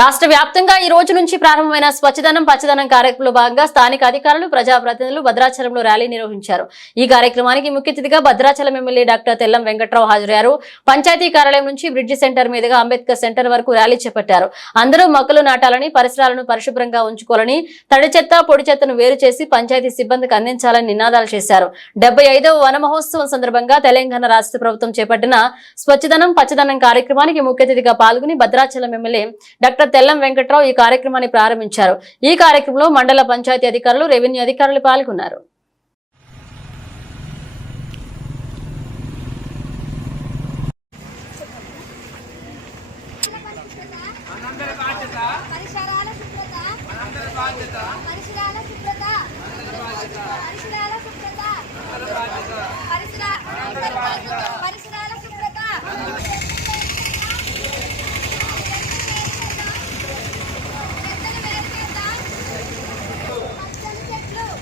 రాష్ట్ర వ్యాప్తంగా ఈ రోజు నుంచి ప్రారంభమైన స్వచ్ఛదనం పచ్చదనం కార్యక్రమంలో భాగంగా స్థానిక అధికారులు ప్రజాప్రతినిధులు భద్రాచలంలో ర్యాలీ నిర్వహించారు. ఈ కార్యక్రమానికి ముఖ్య అతిథిగా భద్రాచలం ఎమ్మెల్యే డాక్టర్ తెల్లం వెంకట్రావు హాజరయ్యారు. పంచాయతీ కార్యాలయం నుంచి బ్రిడ్జి సెంటర్ మీదుగా అంబేద్కర్ సెంటర్ వరకు ర్యాలీ చేపట్టారు. అందరూ మొక్కలు నాటాలని పరిసరాలను పరిశుభ్రంగా ఉంచుకోవాలని తడి చెత్త పొడి చెత్తను వేరు చేసి పంచాయతీ సిబ్బందికి అందించాలని నినాదాలు చేశారు. డెబ్బై ఐదవ వన మహోత్సవం సందర్భంగా తెలంగాణ రాష్ట్ర ప్రభుత్వం చేపట్టిన స్వచ్ఛదనం పచ్చదనం కార్యక్రమానికి ముఖ్య అతిథిగా పాల్గొని భద్రాచలం ఎమ్మెల్యే డాక్టర్ తెల్లం వెంకట్రావు ఈ కార్యక్రమాన్ని ప్రారంభించారు. ఈ కార్యక్రమంలో మండల పంచాయతీ అధికారులు రెవెన్యూ అధికారులు పాల్గొన్నారు. పరిసరాల శుభ్రత పరిసరాల శుభ్రత